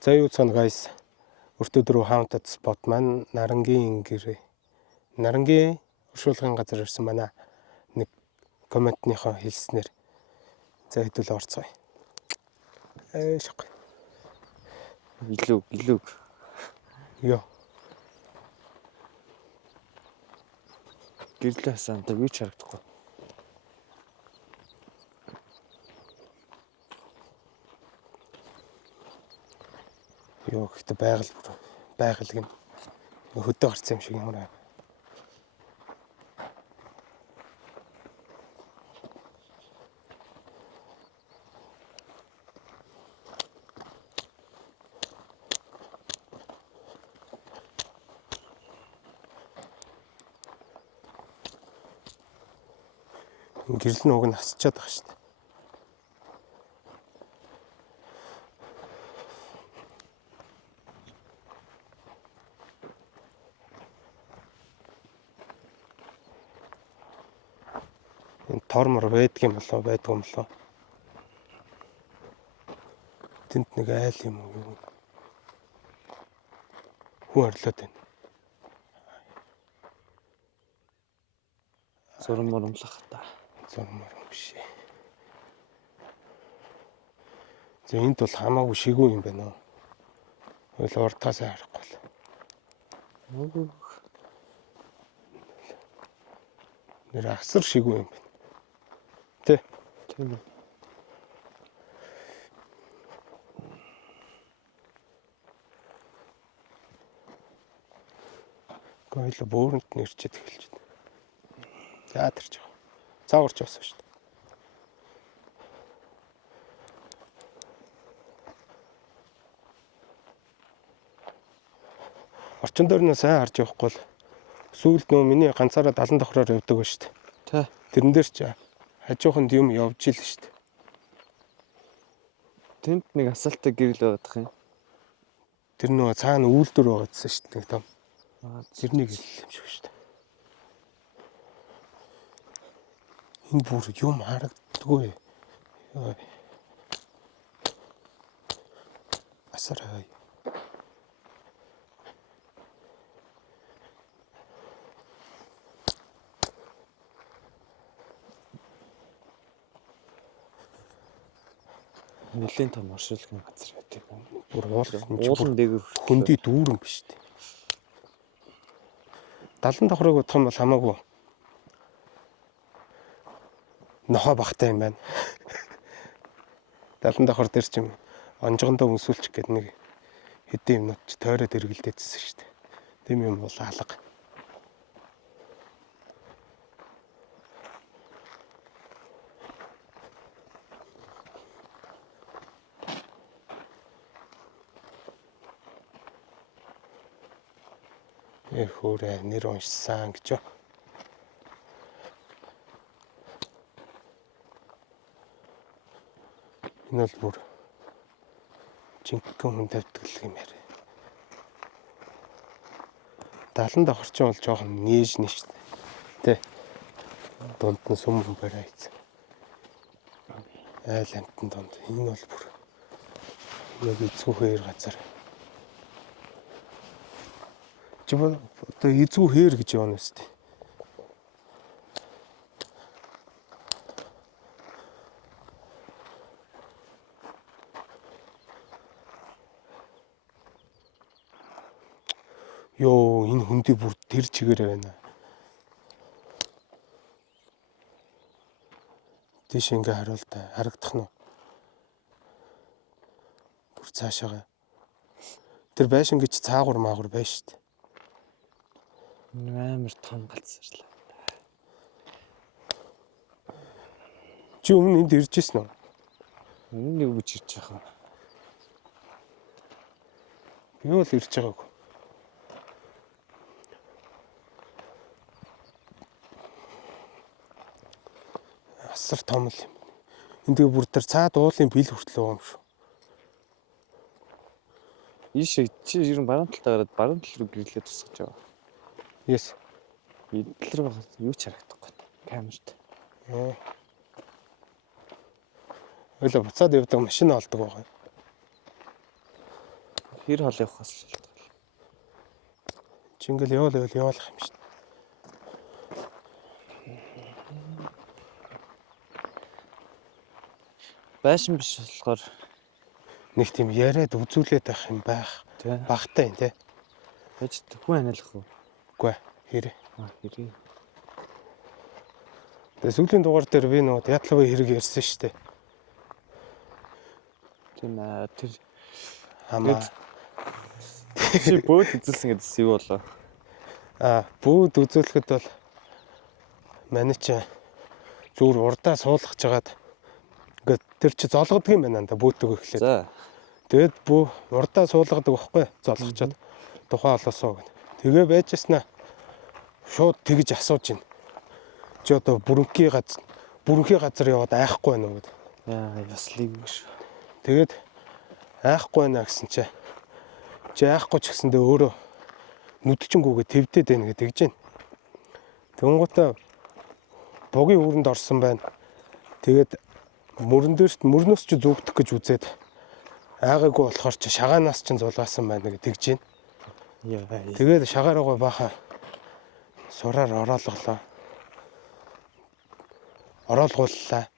За юу цаана guys. Өртөдрөө haunted spot маань Нарангийн гэрээ. Нарангийн уршуулгын газар ирсэн манай нэг комментныхоо хэлснээр за хэдүүл орцгоё. Шах. Илүүг. Йоо. Гэрлээ хасаантай юу ч харагдахгүй. Йоо гэхдээ байгаль гэн хөдөө гарсан юм шиг юм аа. Гэрэл нь уг нь хасчаад байгаа шүү дээ. Энэ тормор байдг юм болоо байдгүй юм болоо. Тэнд нэг айл юм уу? Хүү орлоод байна. Зурм моромлах та. Зурмаар юм биш. За энд бол хамаагүй шигүү юм байна уу? Хөл уртаасаа харахгүй. Нэр асар шигүү юм байна. Тэ. Тийм үү. Гойло бөөрөнд нэрчээд эхэлж байна. За тэрч байгаа. Цаагарч босоо шүү дээ. Орчин дээр нь сайн харж явахгүй бол сүүлд нөө миний ганцаараа 70 давхраар явдаг ба шүү дээ. Тэ. Тэрэн дээр ч хажууханд юм явж ил шүү дээ. Тэнд нэг асаалттай гэрэл байгаад юм. Тэр нөө цаана үйлдвэр байгаадсан шүү дээ. Том. Зэрнийг хэллээ юм шиг шүү дээ. Энэ бүр юм харагддаггүй. Асараа. Нэлийн том оршуулгын газар байдаг. Бүр уулын дээгүүр хөндөй дүүрэн биш үү? 70 давхрыг бодох юм бол хамаагүй нохоо багтай юм байна. 70 давхар дээр чим онжгондоо өмсүүлчих гээд нэг хэдийн юмнууд ч тойроод эргэлдээдсэн шүү дээ. Тэм юм бол алга. Хөрөө нэр уншсан гэж юу? Энэ бол бүр жинхэнэ хүн тавьдаг юм яа. 70 давхарчин бол жоохон нээж нэ шүү дээ. Тэ. Дунд нь сүм барай ийц. Айл амтан донд. Энэ бол бүр яг эцгүй хээр газар. Одоо эзгүй хээр гэж явна үстэй. Йоо, энэ хөндөй бүр тэр чигээрээ байна. Тийш ингээ харуул та. Харагдах нь. Бүр цаашаага. Тэр байшин гэж цаагур маагур байна шүү дээ. Амар том галзарлаа. Чи өмнө энд ирж ирсэн үү? Нэг үуч ирж байгаа юм. Би бол ирж байгаагүй. Асар том л юм. Энд тэгээ бүр тэр цаад уулын бил хүртэл байгаа юм шүү. Ийшээ чи ер нь баруун талтаа гараад баруун тал руу гэрлээ тусгаж байгаа. Yes. Эдл рүү гараад юу ч харагдахгүй. Камерт. Ойлоо буцаад явдаг машин олдог байгаа. хэр хол явах бас шалтгаална. Чи ингээл явуулах юм шүү дээ. Байшин биш болохоор Нэг тийм яриад үзүүлээд байх юм байх. тий. Багтай юм те. Байж хүн ханиалах уу? Үгүй хэрэг. Хэрэг. Тэгээ сүүлийн дугаар дээр би нөгөө ятлавын хэрэг ярьсан шүү дээ. Тийм тэр Хамаа. чи бөөд үзүүлсэн гэдээс юу болоо? Бүүд үзүүлэхэд бол манай чи зүгээр урдаа суулгаж жагаад ингээд тэр чи золгодог юм байна да бүүтэг ихлээр. За. Тэгээд урдаа суулгадаг байхгүй золгочоод тухайн олоосоо гэнэ. Тэгээ байжснаа шууд тэгж асууж байна. Чи одоо бүрэнхий газар яваад айхгүй байна уу гэдэг. Яа яслыг шүү. Тэгээд айхгүй байна гэсэн чи айхгүй ч гэсэндээ өөрөө нүдчингүүгээ твдэд байна гэдэг гэж байна. Тэнгуутаа бугийн үүрэнд орсон байна. Тэгээд мөрнөөс ч зүгдэх гэж үзээд айгаагүй болохоор чи шагаанаас ч зулгаасан байна гэдэг гэж байна. Яа. Тэгээд шагаараагаа баха сураар ороолгууллаа.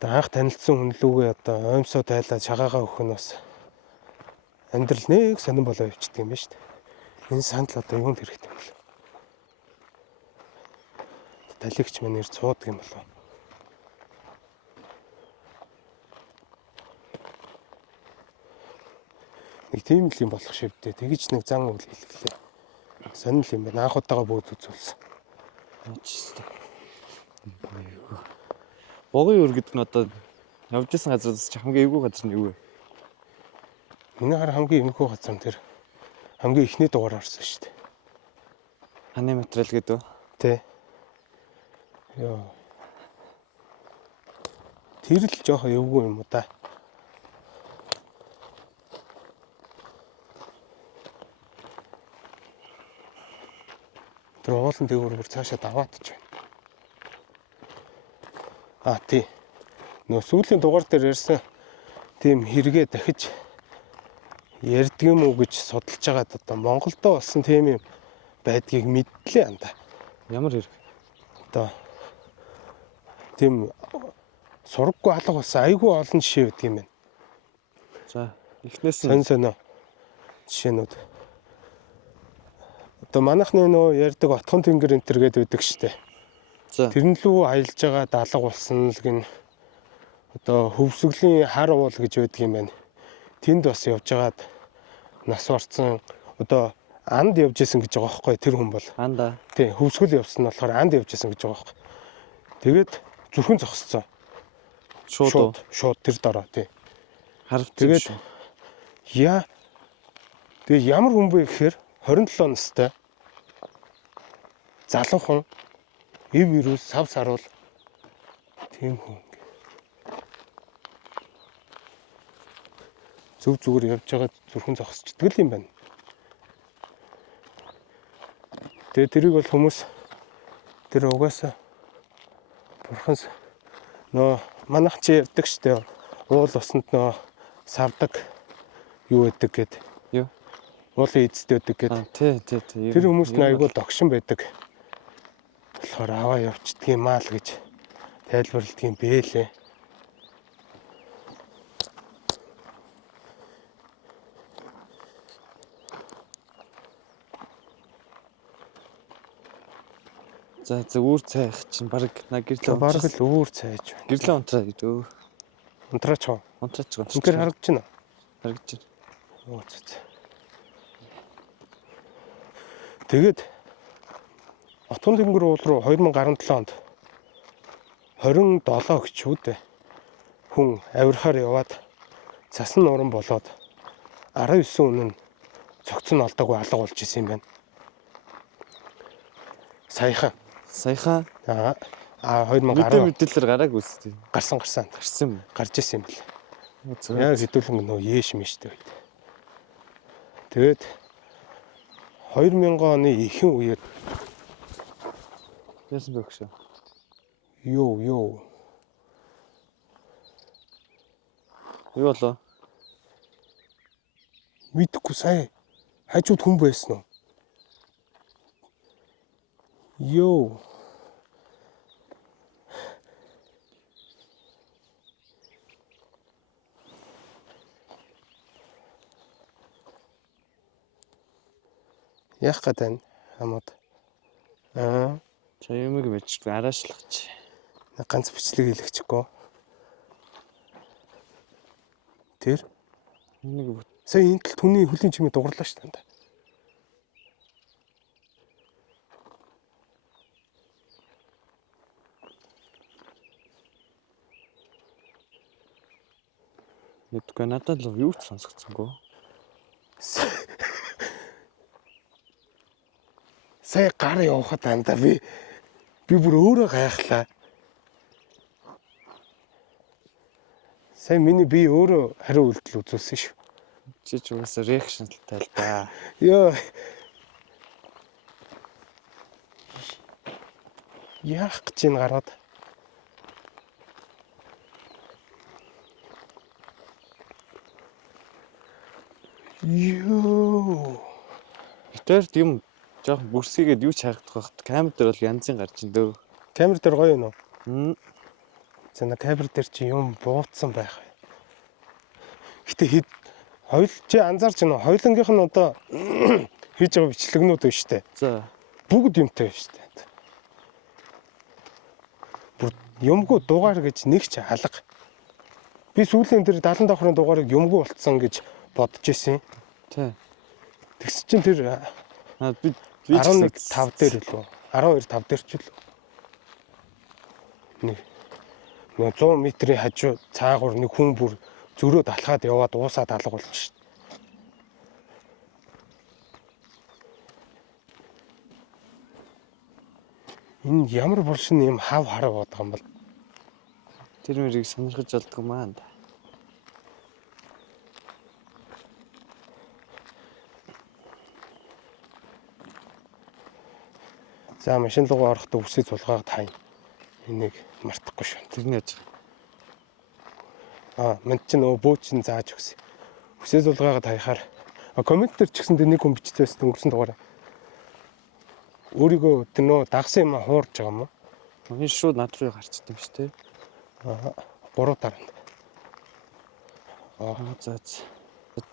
Одоо анх танилцсан хүн лүүгээ одоо оймсоо тайлаад шагаагаа өгөх нь бас амьдрал нэг сонирн болоо явчихдаг юм байна шүү дээ. Энэ сандал одоо юунд хэрэгтэй юм бэ? Талигч манер цуудаг юм болоо. Нэг тийм л юм болох шивдээ. Тэгэж нэг зан үйл хэлгэлээ. Сонирн юм байна. Анх удаага бөөд үзүүлсэн. Богийн өр гэдэг нь одоо явж исэн газраас ч хамгийн эвгүй газар нь юу вэ? Миний хараа хамгийн эмхүү газар нь тэр хамгийн ихний дугаар орсон шүү дээ. Ханы материал гэдэг үү? Тэ. Яа. Тэр л жоохон эвгүй юм уу да. Тэр уулын дээгүүр цаашаа даваад ч байна. Тий. Нөө сүүлийн дугаар дээр ярьсан тийм хэрэгээ дахиж ярьдаг юм уу гэж судалж байгаад одоо Монголдо болсон тийм юм байдгийг мэдлээ анда. Ямар хэрэг? Одоо тийм сураггүй алга болсон айгүй олон жишээ өгдөг юм байна. За, эхнээс нь Сонь жишээнүүд. Одоо манайхны нөө ярьдаг отхон тэнгэр энтер гэдэг байдаг штэ. за. Тэрэн лүү аялж байгаа даалга болсон л гин одоо хөвсгөлийн хар уул гэж байдаг юм байна. Тэнд бас явж байгаад нас барцсан одоо анд явж исэн гэж байгаа байхгүй тэр хүн бол. Анда. Тий, хөвсгөл явсан нь болохоор анд явж исэн гэж байгаа байхгүй. Тэгээд зүрхэн зогсцсон. Шууд тэр дараа тий. Харагд. Тэгээд тэгээд ямар хүн бэ гэхээр 27 настай залуухан ив вирус сав саруул тийм хүн. Зүгээр явж байгаа зүрхэн зогсчдөг юм байна. Тэгээ тэрийг бол хүмүүс тэр угаасаа бурханс манайх чи ярьдаг штэ уул усанд савдаг юу гэдэг гээд юу? уулын эзэд байдаг гээд. Тий. Тэр хүмүүс айгүй догшин байдаг. болохоор аваа явчихдаг юм аа л гэж тайлбарладаг юм бэ лээ. За үүр цайх чинь баг гэрлээ. Бараг л үүр цайж байна. Гэрлээ унтраа гэдэг. Унтраач уу? Унтраач. Үнээр харагдаж байна. Харагдаж байна. Оо зү. Тэгээд Отгон тэнгэр уул руу 2017 онд 27 гिचүүд хүн авирахаар яваад цасан уран болоод 19 үнэн цогцон олдоогүй алга болж исэн юм байна. Саяхан 2010 мэдээлэлээр гарааг үстэй. гарсан. Гарч исэн юм бэл. Яг хэдүүлэн нөө яэш мэштэй байд. Тэгээд 2000 оны ихэнх үеэр яасан бэ гэж. Юу Юу болоо? Мэдхгүй сая хажууд хүн байсан уу? Йоо. Яах гэдэг нь хамаад. За юмэг байж араашлахч. Ганц бичлэг хэлэхчихгүй. Тэр Нэг сая энэ тал түүний хөлийн чимээ дугарлаа шүү дээ. мэдгүй надад л юу ч сонсгоцсонгүй. Сая гар явахад андаа би бүр өөрөө гайхлаа. Сая миний би өөрөө хариу үйлдэл үзүүлсэн шүү. Чи ч угаасаа реакшнтай л да. Йоо. Яах гэж ин гараад. Йоо. Битэрт юм жоохон бүрсгээд юу ч харагдах байхад камер дээр бол янзын гарч ин дөө. Камер дээр гоё юм уу? Хм. За на камер дээр чи юм бууцсан байх. Гэтэ чи анзаарч байна уу? Хоёулангийнх нь одоо хийж байгаа бичлэгнүүд байна шүү дээ. За. Бүгд юмтай байна шүү дээ. Бүр юмгүй дугаар гэж нэг ч алга. Би сүүлийн тэр 70 давхрын дугаарыг юмгүй болцсон гэж бодож исэн. Тий. Тэгс чинь тэр Би 11.5 дээр лөө 12.5 дээр ч лөө. Нэг 100 метрийн хажуу цаагуур нэг хүн бүр зөрөөд алхаад яваад уусаад алга болж шít. Энэ ямар булшин юм хав хараа бодох юм бол тэр мэрийг сонирхож олдгоо маань. за машин руугаа орохдоо үсээ цулгаад хайн. Энийг мартахгүй шүү. Тэрний яж. Манд чи нөгөө бөөч нь зааж өгсөн. Үсээ цулгаад хаяхаар коммент дээр ч гэсэн тэр нэг хүн бичсэн өнгөрсөн дугаараа. Өөрийгөө тэр нөгөө дагсан юм хуурж байгаа юм уу? Энэ шууд над руу гарчдаг юм шүү дээ. 3 дараа. За.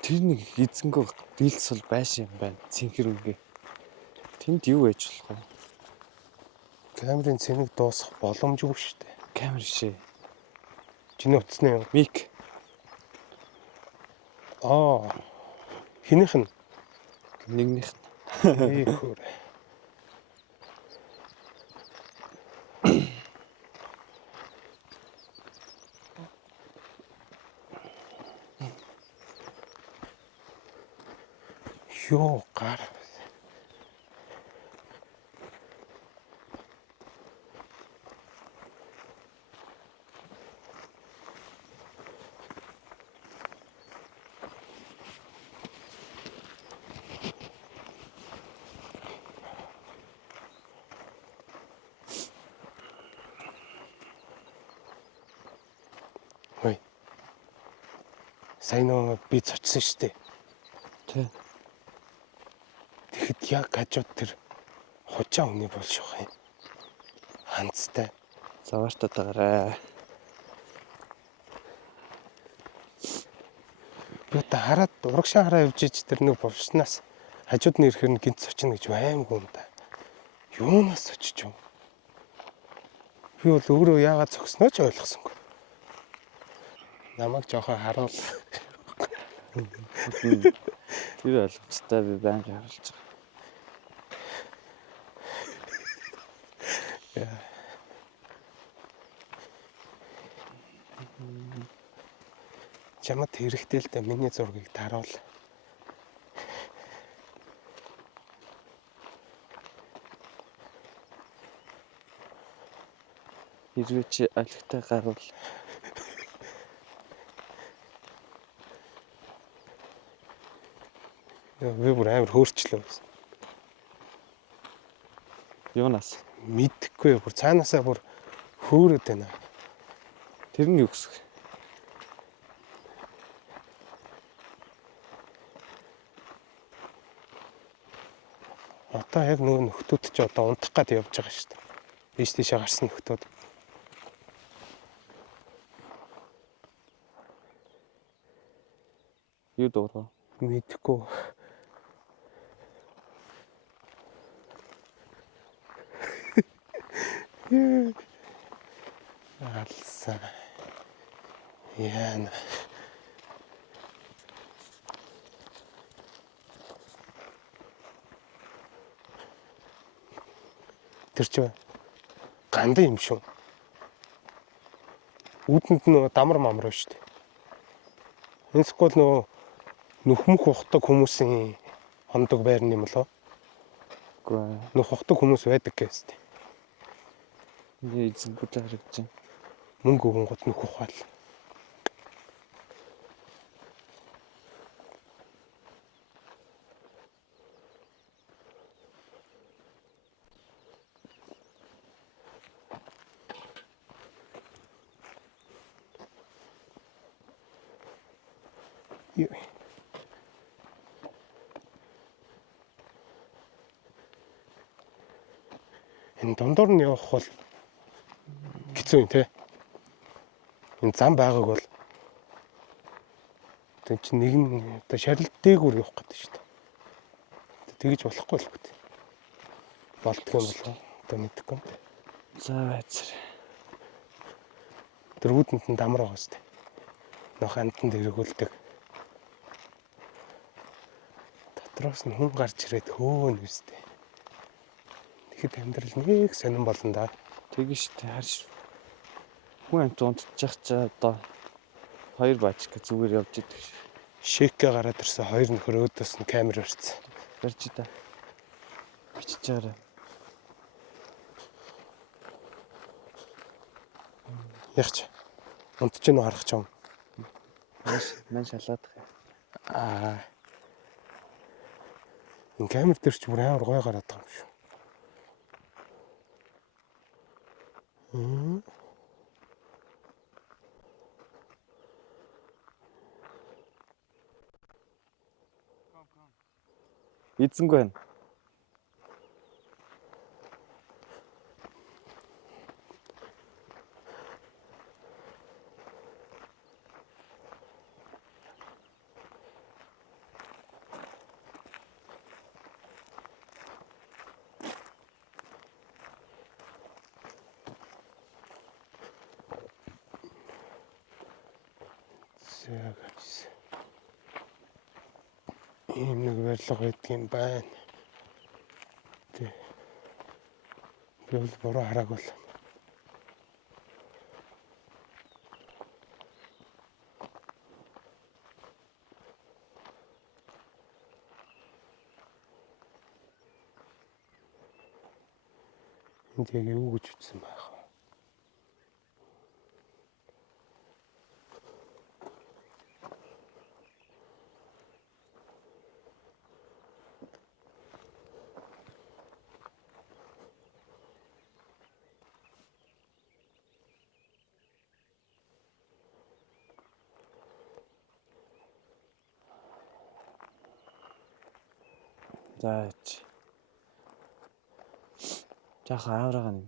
Тэр нэг эзэнгөө дийлс бол байшин юм байна. Цэнхэр үнгээ. Тэнд юу байж болох вэ? Камерын цэнийг дуусах боломжгүй шүү дээ. Камер шээ. Чиний утасны юм. Мик. Хинийх нь Нэгнийх нь. Ийхүр. Ёо гар. Ой. Сайн нөө би цочсон шүү дээ. Тий. Тэгэхэд яг хажууд тэр хужаа хүний болшох юм. Ханцтай. Заваартаа тагараа. Би одоо хараад урагшаа хараа явж иж тэр нэг болснаас хажууд нь ирэхээр гинт цочно гэж баймгүй юм да. Юунаас очиж юм? Би бол өөрөө яагаад цогсноо ч ойлгосонгүй. Намайг жоохон харуул. Тэр ойлгомжтой би байнга харуулж байгаа. Чамд хэрэгтэй л дээ миний зургийг таруул. Хэрвээ чи олигтой гарвал би бүр амар хөөрчлөө. юунаас? Мэдхгүй бүр цаанаасаа бүр хөөрөд байна. Тэр нь юу гэсэн? Одоо яг нөгөө нөхдүүд ч одоо унтах гад явж байгаа шүү дээ. Ийш тийшээ гарсан нөхдүүд. Юу дуурав? Мэдхгүй. Алсан. Яна. Тэр чинь гандан юм шүү. Үүдэнд нөгөө дамар мамар шүү дээ. Энэ скол нөгөө нөхмөх ухдаг хүмүүсийн хондог байрны юм болоо. Үгүй. Нөх ухдаг хүмүүс байдаг гэсэн. Энд эзэнгүүтэй харагдаж байна. Мөнгө өгөн гот нөх ухаал. Энэ дондор нь явах бол хэцүү юм те. Энэ зам байгааг бол тэг чи нэг нь одоо шарилт дээгүүр явах гэдэг шүү дээ. Тэгэж болохгүй л үү. Болдго юм болоо одоо мэдэхгүй. За байцар. Тэр үүдэнд нь дамар байгаа шүү дээ. Нөх амтанд эргүүлдэг. Дотроос нь хүн гарч ирээд хөөн үстэй. Тэгэхэд амьдрал нэг сонирн болно да. Тэгэн штэ харш. Хүн амт унтчих ч одоо 2 баачка зүгээр явж идэг ш. Шекэ гараад ирсэн 2 нөхөр өөдөөс нь камер барьсан. Барьж да. Бичиж чаарай. Ягч. Унтж гэнэ харах ч юм. Ман шалаад. Энэ камер дээр ч бүр амар гой гараад байгаа юм шүү. Эзэнгүй байна. Ийм нэг барилга байдаг юм байна. Тэг. Би бол буруу хараагүй л. Энд яг юу гэж ütсэн байх вэ? Заач. Жаахан ааврага нь.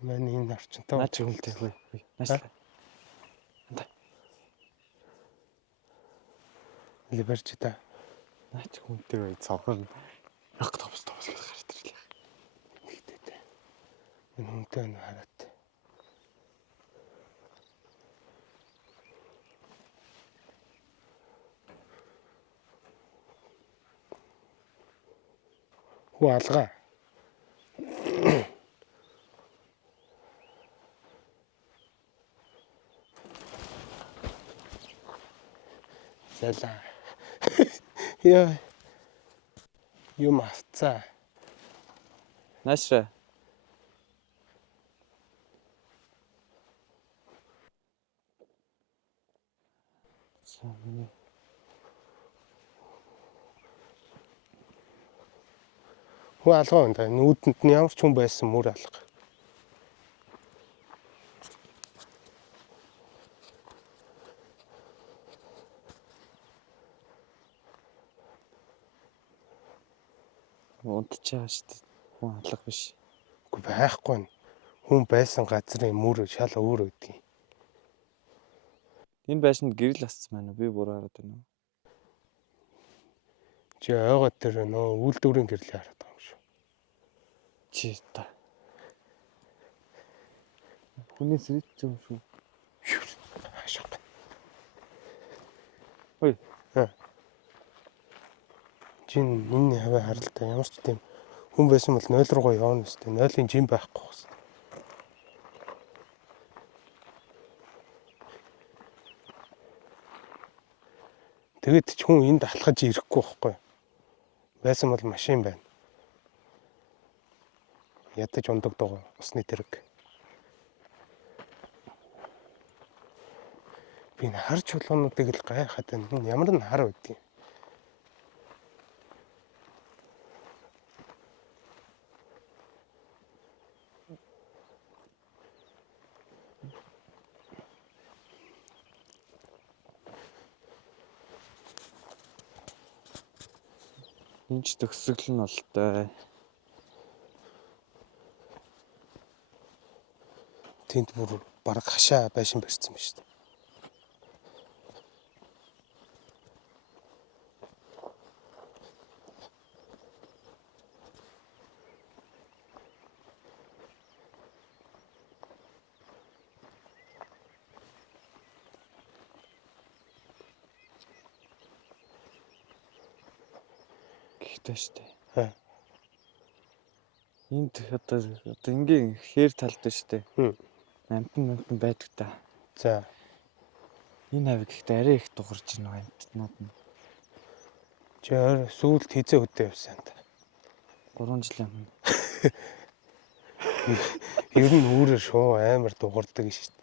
Манай энэ орчинтой Наач хүнтэй хөөе. Наачлаа. Или барьж та. Наач хүнтэй бай цавхан. Яг товс гэж гарч ирлээ. Нэгтэй. Энэ хүнтэй нь хараад. Хүү алгаа. Зэлаа. Яа. Юм авцаа. Наашра. Сами. Хүү алгаа энэ нүүдэнд нь ямар ч хүн байсан мөр алга. Унтчихаа шүү дээ. Хүн алга биш. Үгүй байхгүй нь. Хүн байсан газрын мөр шал өөр өгдөг. Энэ байшинд гэрэл асцсан байна уу? Би буруу хараад байна уу? Чи ойгоо тэр нөө үйлдвэрийн гэрлээ хараад байгаа юм шүү. Чи та. Хүний сэрэж юм шүү. Хаашаа. Ой. Чин энэ хаваа харалтаа ямар ч тийм хүн байсан бол 0 руугаа явна өстэй. 0-ын жин байхгүй хэвчээ. Тэгэд ч хүн энд алхаж ирэхгүй байхгүй. Байсан бол машин байна. Ядаж ундагдаг усны тэрэг. Би н харж чулуунуудыг л гайхаад байна. Ямар н хар байдгийг. Энэ ч төгсгөл нь бол таа. Тэнд бүр бараг хашаа байшин барьсан байна шүү дээ. Гэхдээ шүү дээ. Аа. Энд одоо ингийн хээр талд шүү дээ. Амтан байдаг та. За. Энэ хавь гэхдээ арай их дугарч байна амтнууд нь. Чи сүүлд хизээ хөдөө явсан та. 3 жилийн өмнө. Ер нь үүрээр шуу амар дуурдаг шүү дээ.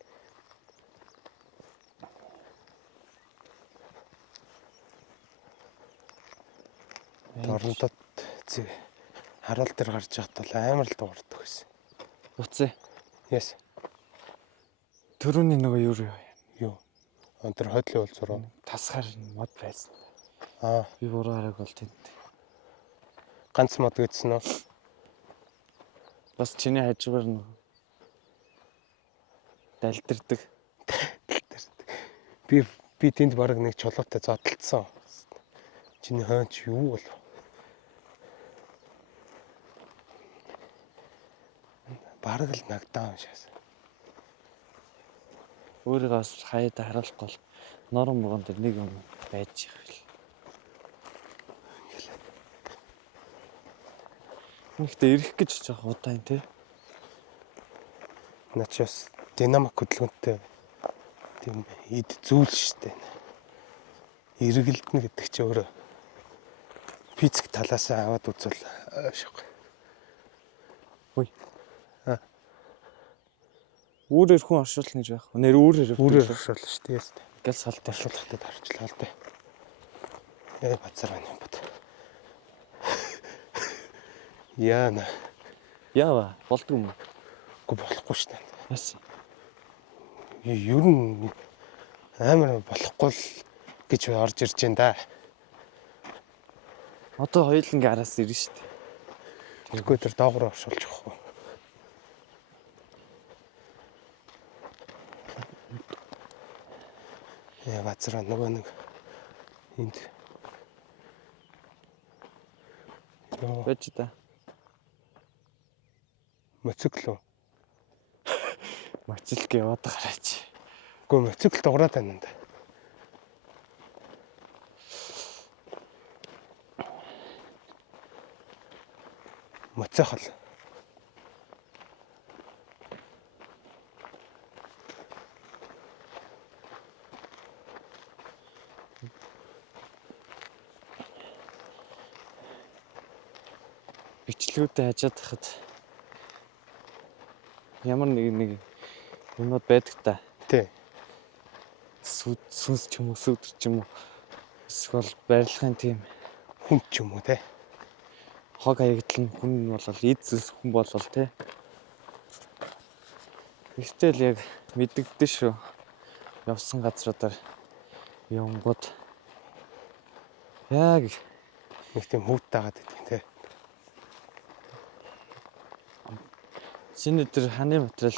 Дорнодод харуул дээр гарч яхад бол амар л дуурдаг байсан. Уцаа. Yes. Төрөний нөгөө юу? Тэр хойлын уул зураг. Тасгаар мод байсан. Аа. Би буруу хараг бол тэнд. Ганц мод гэдсэн үү? Бас чиний хажуугаар нөгөө далдирдаг. Би тэнд бараг нэг чулуутай зодтолцсон. Чиний хойч юу бол? Бараг л нагдаа юм шээс. Өөрийгөө бас хаяад харуулахгүй бол норон могон дээр нэг юм байж байгаа юм. Нэгтээ ирэх гэж жоох удаан тий. Начаас динамик хөдөлгөөнтэй тийм эд зүйл штэ. Эргэлдэнэ гэдэг чи өөрөө физик талаас аваад үзвэл шог. Хөөе. Үүрээр хүн оршуулна гэж байх. Нэр үүрээр оршуулна шүү дээ. Гэл салт оршуулгахтай дарчлаа л дээ. Бацар байна юм бод. Яана. Яава, болдгүй юм. Үгүй болохгүй шүү дээ. Яс. Ер нь амар болохгүй л гэж орж ирж байна да. Одоо хоёулангийн араас ирнэ шүү дээ. Тэгэхгүй тэр доогоор оршуулж явахгүй. Бацраа нөгөө нэг энд байж та. Моцикл. Моцикл яваад гараач. Үгүй моцикл дуурайд байна да. Моцикл. Бичлэгүүдэд хажаад тахад ямар нэг юмуд байдаг та. Тий. Сүнс ч юм уу, сүдэр ч юм уу. Эсвэл барилгын тийм хүн ч юм уу те. Хог хаягдл нь хүн болол эд зүс хүн болол те. Ихтэл яг мэддэгдэн шүү. Явсан газруудаар юмгууд яг нэг тийм хүүт дагаад байдаг те. Чиний тэр ханы материал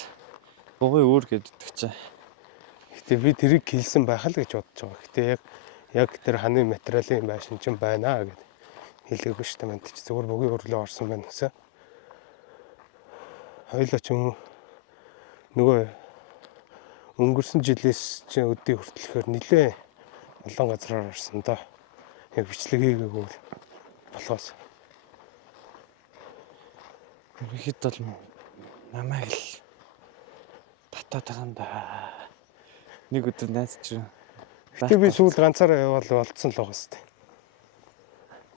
бугын өөр гэдэг чинь. Гэтэ би тэрийг хэлсэн байх л гэж бодож байгаа. Гэтэ яг тэр ханы материалын байшин чинь байна гэд хэлээгүй шүү дээ. Манд чи зөвхөн бугийн өрлөө орсон байна гэсэн. Хоёлаа ч нөгөө өнгөрсөн жилээс чи өдний хүртэлхээр нэлээ олон газраар орсон доо. Яг бичлэг хийгээгүй болохоос. Ихэд бол намайг л татаад байгаа юм да. Нэг өдөр найз чинь. Гэтэ би сүүл ганцаараа явбал болцсон л байгаа сте.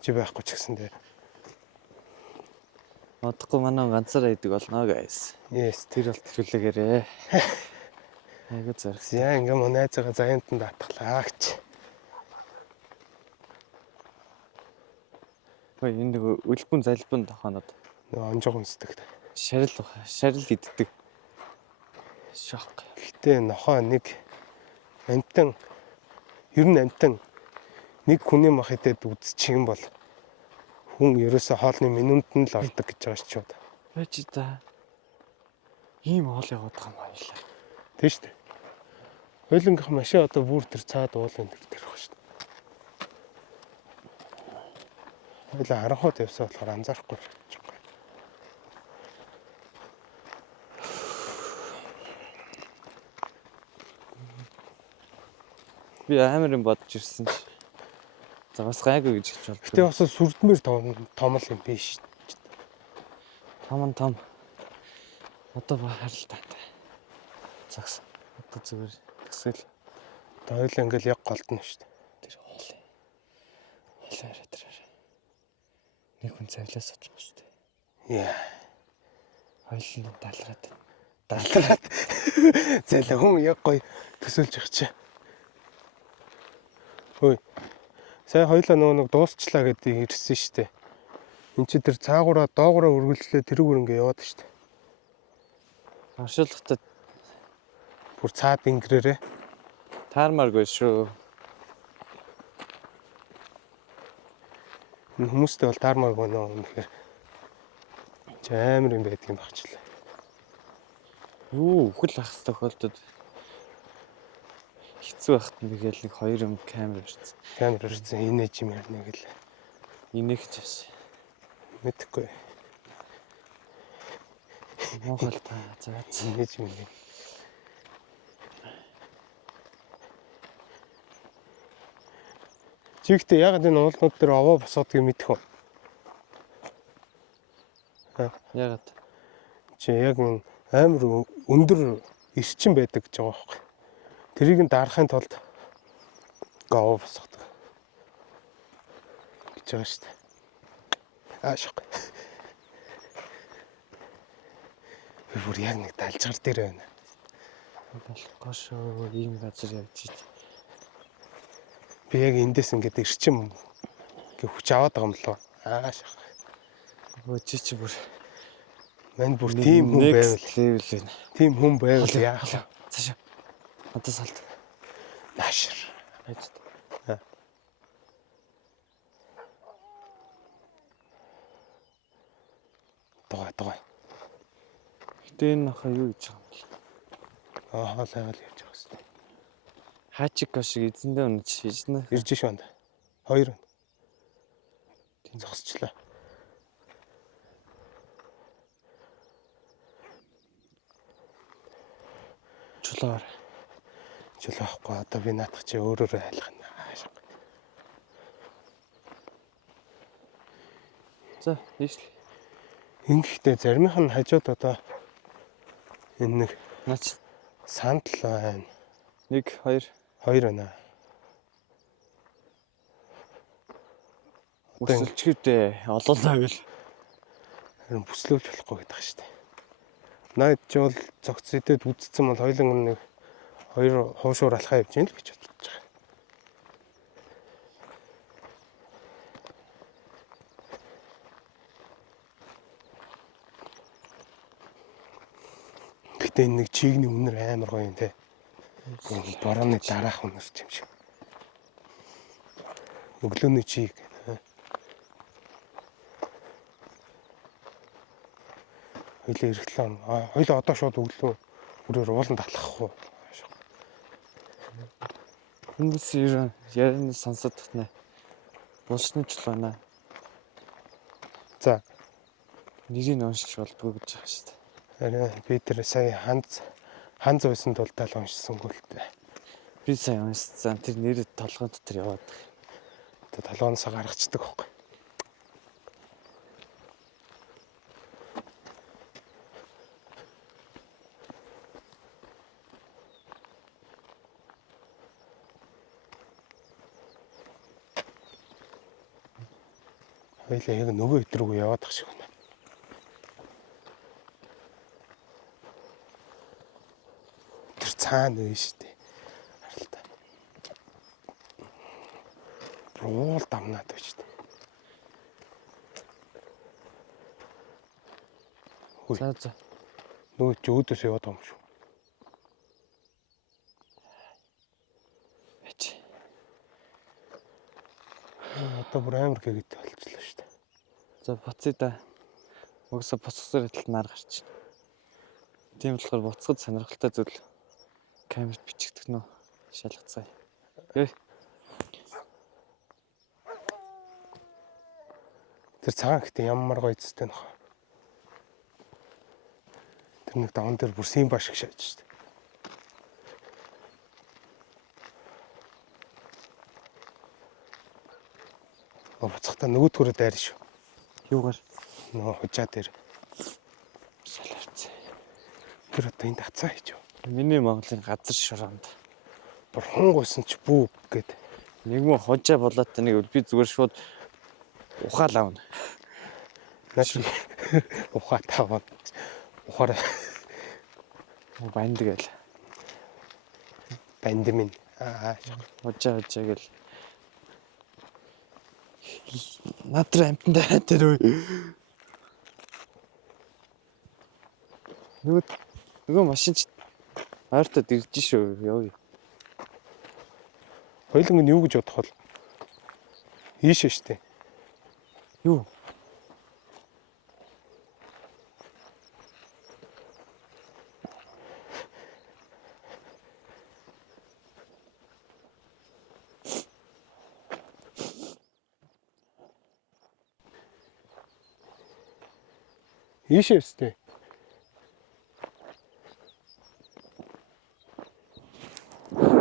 Чи байхгүй ч гэсэн дээр. Одохгүй манай ганцаараа идэг болно guys. Yes. Тэр бол төлөөгээрээ. Айгуу зэрэг. Яа ингээм найзгаа заяантанд татглаа гэж. Ой энэ нэг өлбөн залбын тохоноод Нөгөө онжог өмсдөг. шарил иддэг. Шок. Гэтэ нохоо нэг амтан ер нь амтан нэг хүний мах идэд үзчих юм бол хүн ерөөсө хоолны минутанд л ордог гэж байгаа ч чууд. Бач та. Ийм хоол яваад байгаа юм аялаа. Тийм шүү дээ. Хойлонгийнх машин одоо бүр тэр цаад уулын тэр байх шүү дээ. Хойлоо харанхуйд явсаа болохоор анзаарахгүй. Би амарын бодож ирсэн ш. За бас гайгүй гэж хэлж Гэтэ байна. бас сүрдмэр том л юм биш. Том. Одоо ба харалтаа. Загс. Одоо зүгээр тэсэл. Одоо хойлоо ингээл яг голдно шүү дээ. Тэр хоолой. Хоолой тэр. Нэг хүн цавлаас очих шүү дээ. Яа. Хойлын далраад. Зайлаа хүн яг гоё төсөөлж явах чи. Хөөе. Сая хоёлаа нөгөө дуусчлаа гэдэг ирсэн шүү дээ. Энд чи тэр цаагаараа доогоороо үргэлжлээ тэрүүг ингээ яваад шүү дээ. Оршуулгатад Бүр цаад ингэрээрээ. таармааргүй шүү. Энэ хүмүүстэй бол таармааргүй нөө үнэхээр. Чи амар юм байдаг юм багчлаа. Юу үхэл ахс тохиолдод хэцүү байхад нэгэл нэг хоёр юм камер ирсэн. Камер ирсэн энэ юм ярина гэл. Инээх ч бас Мэдхгүй. Монгол та за Ингэж юм. Чигтээ яг энэ уулнууд дээр овоо босоодгийг мэдэх үү? ягаад Чи яг энэ амар өндөр эрчим байдаг гэж байгаа байхгүй. Тэрийг нь дарахын тулд овоо босгодог гэж байгаа шүү дээ. Аашгүй. Би бүр яг нэг далжгар дээр байна. болохгүй шүү. Ийм газар явж ич. Би яг эндээс ингээд эрчим ингээ хүч аваад байгаа юм л уу? Аашгүй. Өөчи чи бүр Манд бүр тийм хүн байвал level байна. тийм хүн байвал яах вэ? Цааш. Одоо салт. Наашир. Байж. Дугай. Гэтэ энэ нахаа юу гэж байгаа юм бэ? Хоолойгоо л явж байгаа шүү дээ. Хачика шиг эзэндээ унаж шижнэ. Ирж ш банд. 2 байна. Тийм зогсчлаа. Чулуугаар. Чулуухгүй одоо би наадах чи өөрөөрөө айлах нь. За, ийш. Ингэхдээ заримынх нь хажууд одоо энэ нэг Наач сандал байна. 1 2 2 байна. өсөлчгөөдөө олоолаа гэл. Харин бүслөөж болохгүй гэдэг шүү дээ. Найд ч бол зогц идэд үдцсэн бол хоёуланг нэг 2 хуушуур алхаа явж ийн л гэж бодож байгаа. Гэтэ энэ нэг чигний үнэр амар гоё юм те. Энэ борооны дараах үнэр юм шиг. Өглөөний чиг. Хоёлаа эрэхлэн. Хоёлаа одоо шууд өглөө үрээр ууланд алхах уу? Хүмүүс ер нь ярины сонсоод татна. Уншнч л байна. За. Нэрийг уншиж болдгоо гэж байгаа шүү дээ. Арай би тэр сая ханз байсан тул тал уншсангүй л дээ. Би сайн уншсан. Тэр нэр толгойн дотор яваад. Тэ толгооносоо гаргацдаг байхгүй. Хоёлаа яг нөгөө хэд рүү яваад тах шиг байна. Тэр цаана вэ шүү дээ. Харалтаа. Уул дамнаад байж дээ. За. Нөгөө чи өөдөөс яваад байгаа юм шүү. Бач. Одоо бүр амар гэгэд болчихлоо шүү дээ. За буцъя да. Угсаа буцахсаар хэл нар гарч. Тийм болохоор буцахад сонирхолтой зүйл камерт бичигдэх нь шалгацгаая. Гээ. Тэр цагаан гэхдээ ямар гоё зүтэй нөх. Тэр нэг даван дээр бүр симба шиг шааж шүү дээ. Буцахтаа нөгөөдгөрөө дайр шүү. Юугаар? Нөгөө хужаа дээр. Солиорц. Тэр одоо энд хацаа хийж юу? Миний Монголын газар шороонд. Бурхан гуйсан ч бүү гэд. Нэг мө хожаа болоод таныг би зүгээр шууд ухаал аавна. Наач ухаа таваа. Ухаараа банд гээл. банд минь. Хожаа гэл. Надраа амтандаа тэр үе. Нөгөө машинч ойртод ирж шүү явъя. Хоёуланг нь юу гэж бодох бол ийшээ штэ. Юу? Ийшээ штэ.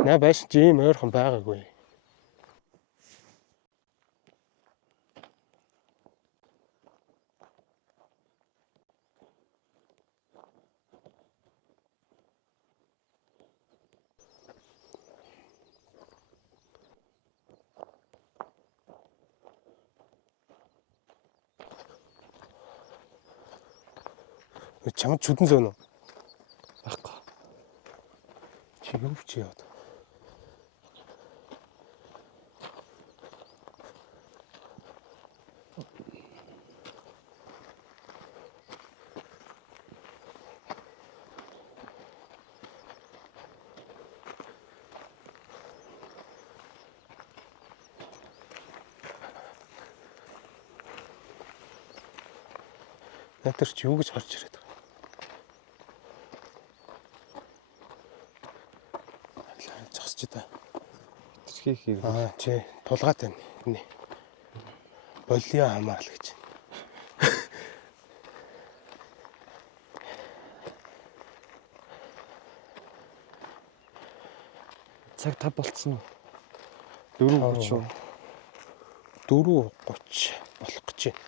Наа байш чи ийм ойрхон байгаагүй. Чамд чүдэн зөөнө үү? Баггүй. Чи юу чи яа? Натар чи юу гэж харж ирээд байгаа? Зогсч та. Хийх хэрэг. Чи тулгаад байна. Эний. Болио хамаал гэж. Цаг 5 болцсон уу? 4:30 шүү. 4:30 болох гэж байна.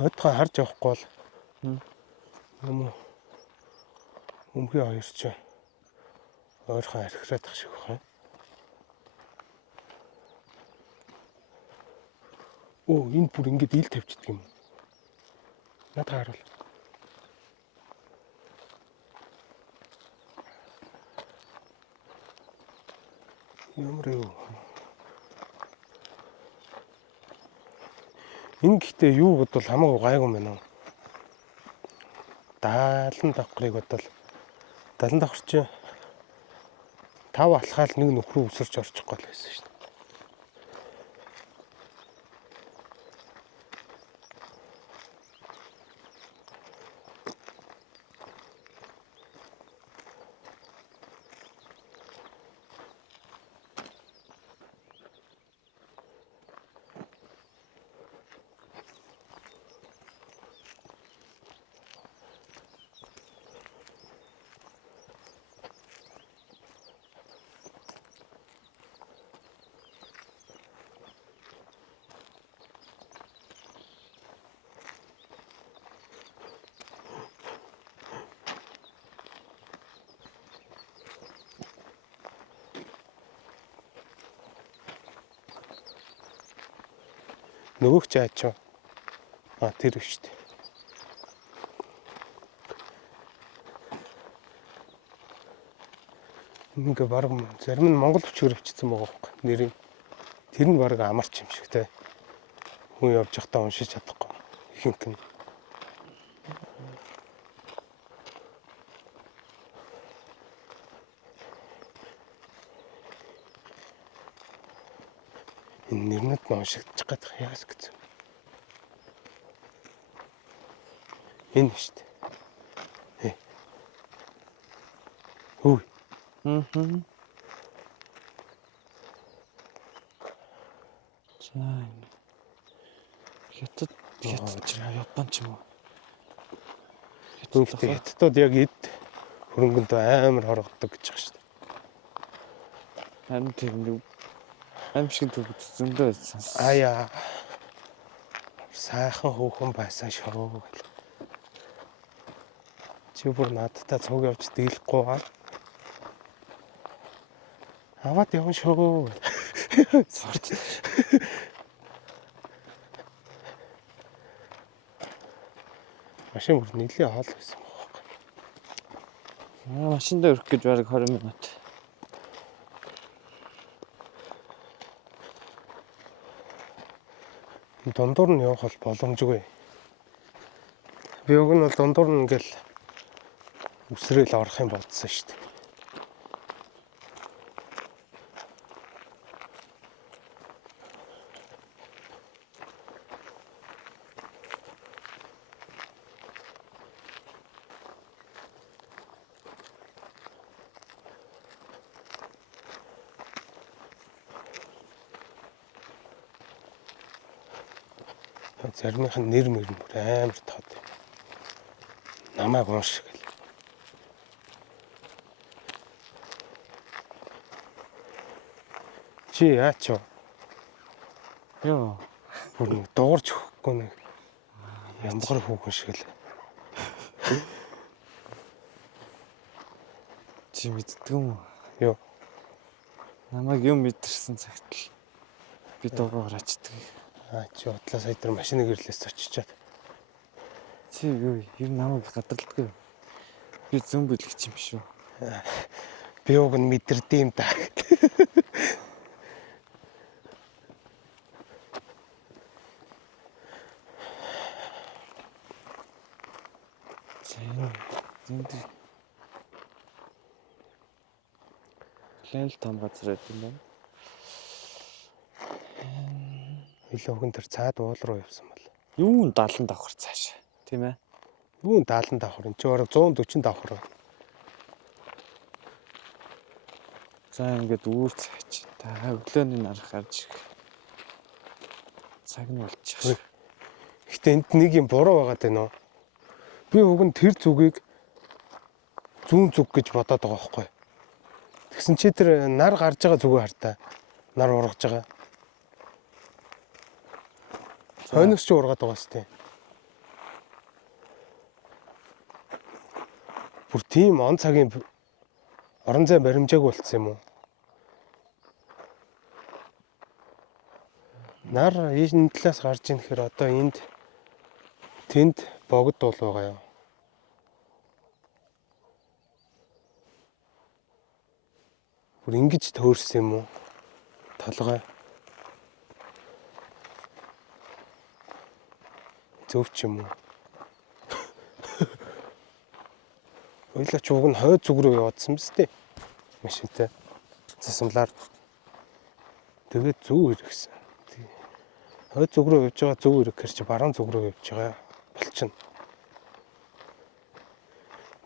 Хойдгоо харж явахгүй бол өмхий хоёр ч ойрхон архираад тах шиг байна. Энд бүр ингэж ил тавьчихдаг юм. Надад харуул. Ямар юу? Энэ гэхдээ юу бодвол хамаагүй гайгүй мэн үү. 70 давхрыг бодвол 70 давхар чи 5 алхаал нэг нөхрөө өсөрч орчихгүй л байсан шүү дээ. Нөгөөх чи ачаа. Тэр биш үү. Ингээ баг зарим нь Монгол хүчээр өвчсөн байгаа байхгүй нэрийг. Тэр нь баг амарч юм шиг те. Хүн явж явахдаа уншиж чадахгүй. Ихэнх нь. Энэ нэрнэд нь уншигдчих гэдэг яас гэсэн. Энэ шүү дээ. Хөөе. За. Хятад Япон ч юм уу. Хятадд яг эд хөрөнгөнд амар хоргодог гэж байгаа шүү дээ. Харин тэр нэг аимшиг төгөд зөндөө байсан. Аяа. Сайхан хөөхөн байсан шүү. Чи бүр надтай цуг явж дийлэхгүй байгаа. Аваад явна шүү. Сорт. Машин бүр нэлийн хоол байсан байхгүй. Машин дээр өрөх гэж бараг 20 минут. Дундуур нь явах бол боломжгүй. Би уг нь бол дундуур нь ингээл үсрээл орох юм бодсон шүү дээ. Заримынх нь нэр мөр бүр амар тод. Намайг уншиг л. Чи яач вэ? Йоо. Бүр нэг дуурч өгөхгүй нэг ямбар хүүхэн шиг л. Чи мэддэг юм уу? Йоо. Намайг юм мэдэрсэн цагт л би дуугаар ачдаг. Чи бодлоо сая дээр машины гэрлээс очичоод. Чи юу намайг гадралдаг юм. Би зөм бүлэгч юм шүү. Би уг нь мэдэрдэг юм да. Зэнд Планет том газар байт юм байна. Илүү хүн тэр цаад уул руу явсан бол. Юу 70 давхар цааш. Тийм ээ. Юу 70 давхар энэ чи бараг 140 давхар. За ингээд үүр цаач. Та өглөөний нарах гарч ирэх. Цаг нь болчих. Гэтэ энд нэг юм буруу байгаад байна уу? Би уг нь тэр зүгийг зүүн зүг гэж бодоод байгаа байхгүй. Тэгсэн чи тэр нар гарч байгаа зүгээ хартаа. Нар ургаж байгаа. Хойноос ч ургаад байгаа сте. Бүр тийм он цагийн орон зай баримжааг болцсон юм уу? Нар энэ талаас гарч ийн гэхээр одоо энд тэнд богд дул байгаа юм. Бүр ингэж төөрсөн юм уу? Толгой. зөв ч юм уу. Ойлооч уг нь хойд зүг рүү яваадсан биз дээ. Машинтай. Засамлаар. Тэгээд зөв иргэсэн. Хойд зүг рүү явж байгаа зөв ирэхээр чи баруун зүг рүү явж байгаа болчихно.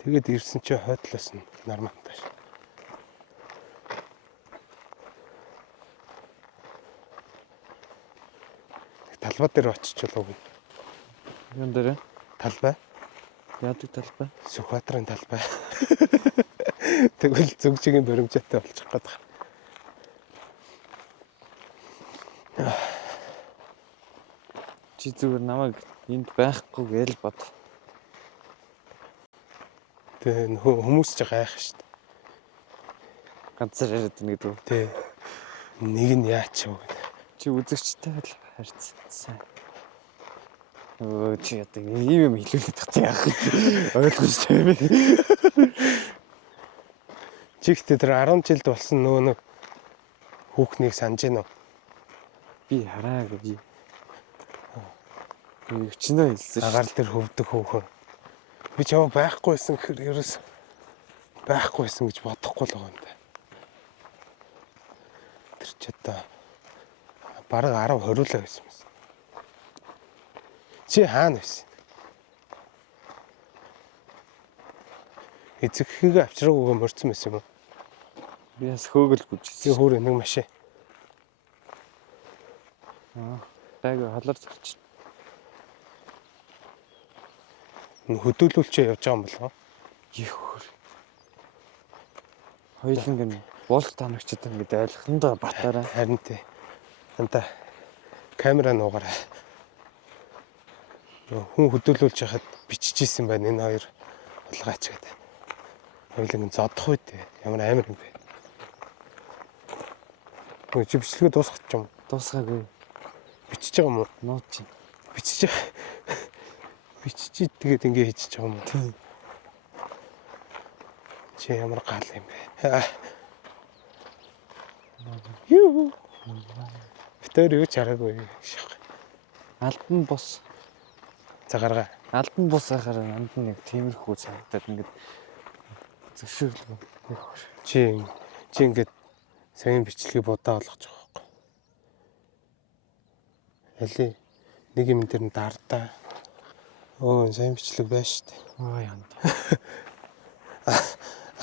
Тэгээд ирсэн чи хойдлоос нь нормалтай. Талбай дээр очичлаа үг. Юун дээр? Талбай. Яадаг талбай? Сүхбаатарын талбай. Тэгвэл зүгжигийн баримжаатай болчих гээд байгаа. Чи зүгээр намайг энд байхгүй гэж бод. Тэгээ хүмүүс ч гайх шүү дээ. Ганцаар яриад байна гэдэг үү? Тэ. Нэг нь яач вэ гэдэг. Чи үзэгчтэй л харьцсан. Чи яадаг ийм юм хэлүүлээд тахтай яах вэ? Ойлгож тавь. Чи ихтэй тэр 10 жилд болсон нөгөө нэг хүүхнийг санаж гинөө. Би хараагүй. Өвчнөө хэлсэн шүү. Агаар дээр хөвдөг хүүхэн. Би чамаа байхгүйсэн гэхээр ерөөс байхгүйсэн гэж бодохгүй л байгаа юм да. Тэр ч одоо бараг 10 20 л байсан юм. Чи хаана байсан? Эцэгхийг авчраагүй морцсон байсан юм уу? Би бас хөөгөл Би гүжсэн. хөөр нэг машин. Тайгаа халар зарч. Хөдөөлүүлчээ явж байгаа юм болов. Их хөр. Хоёуланг нь болт танагчд ингээд ойлгохондоо батараа. Харин тий. Антаа камера нуугараа. Хүн хөдөөлүүлж яхад биччихсэн байна энэ хоёр улгаач гэдэг. Хоёуланг нь зодох үед ямар амар юм бэ? Чи бичлэгээ дуусгах юм. Дуусгаагүй. Бичиж байгаа юм уу? Нууц чинь. Бичиж тэгээд ингэ хийчих юм уу? Тийм. Чи ямар гал юм бэ? Юу. Битэр юу ч хараагүй. Альбан бус. За гаргаа. Альбан бус ахаар нанд нэг тиймэрхүү санагдаад ингээд зөвшөөрлөө. Чи ингээд сайн бичлэгийг будаа болгож байгаа байхгүй. Али нэг юм дээр нь дардаа. Сайн бичлэг байна шүү дээ. Янд.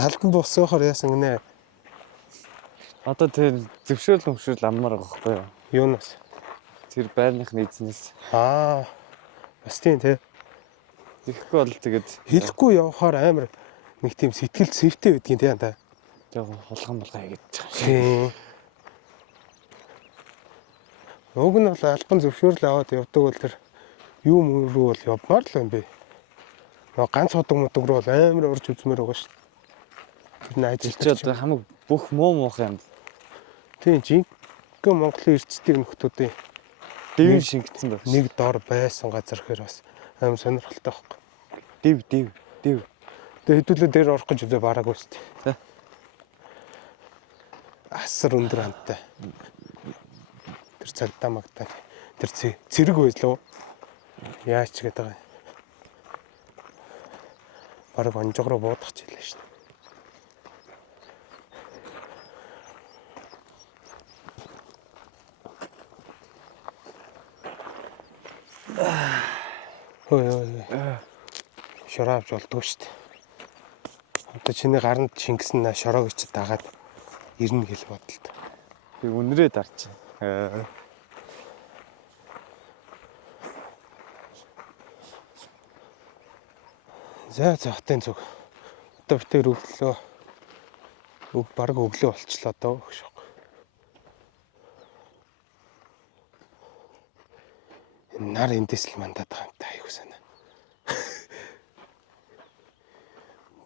Альбан босгохоор яасан гинэ? Одоо тэр зөвшөөрөл аммаар байгаа байхгүй юу? Юунаас? Тэр байрныхны эзнээс. Бас тийм те. Тэгэхгүй бол тэгээд Хэлэхгүй явахаар амар нэг тийм сэтгэл зэвтэй байдгийн те янда. яг хулган болгоо гэж байгаа. Тийм. Уг нь бол альбан зөвшөөрөл аваад явдаг бол тэр юу мөр рүү бол явмаар л юм бэ. Ганц ходог модог руу бол амар орж үзмээр байгаа шүү дээ. Тэр нь Чи одоо хамаг бүх муухай юм. Тийм жинхэнэ Монголын эрчтдийн нөхдүүдийн Дэв шингэсэн байх. нэг дор байсан газар гэхээр бас амар сонирхолтой байхгүй. Дэв. Тэгээ хэдүүлээ дээр орох гэж үзээ бараагүй шүү За. дээ. Асар өндөр хамттай. Тэр цагдаа магтаа. Тэр цэрэг байлоо. Яач гэдэг байгаа. Бараг онжог руу буудах ч хэлээ шүү дээ. Ой. Шороо авч болдгоо шүү дээ. Одоо чиний гаранд шингэсэн шороо гэж дагаад ирнэ гэл бодолтой. Би үнрээ дарч. За хатын зүг. Одоо битээр өглөө. Бараг өглөө болчлоо доо гэж. Нар эндээс л мандаад байгаа юм та аюу санаа.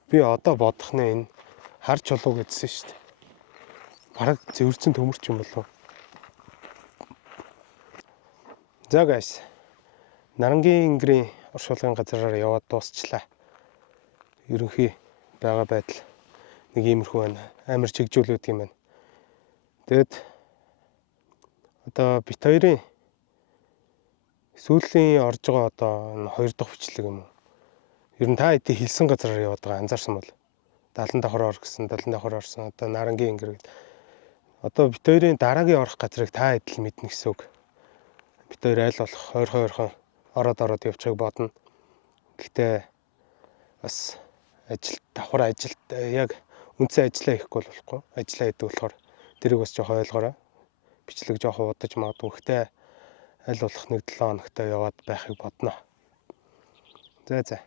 Би одоо бодох нэ энэ хар чулуу гэдсэн шүү дээ. Бараг зэвэрсэн төмөрч юм болов. За guys. Нарангийн ингрийн оршуулгын газараар яваад дуусчлаа. Ерөнхий байгаа байдал нэг иймэрхүү байна. Амар чигжүүлээд юм байна. Тэгэд одоо бит хоёрын сүүлийн орж байгаа одоо энэ 2 дахь бичлэг юм уу? Ер нь та хэдий хэлсэн газараар яваад байгаа анзаарсан бол 70 давхар ор гэсэн 70 давхар орсон одоо Нарангийн ингэр гэдэг. Одоо бит хоёрын дараагийн орох газрыг та хэд л мэднэ гэсэн үг. Бит хоёр аль болох ойрхон ороод явчихыг бодно. Гэхдээ бас давхар ажилт яг үндсэн ажиллаа хийхгүй болохгүй. Ажиллаа хийдэг болохоор тэрийг бас жоох ойлгоорой. Бичлэг жоох удаж магадгүй. Гэхдээ аль болох 1-7 хоногтой яваад байхыг бодно. За.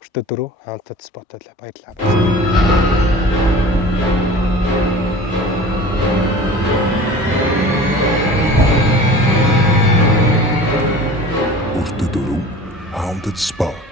Өртөө 4 Haunted Spot баярлалаа. Өртөө 4 Haunted Spot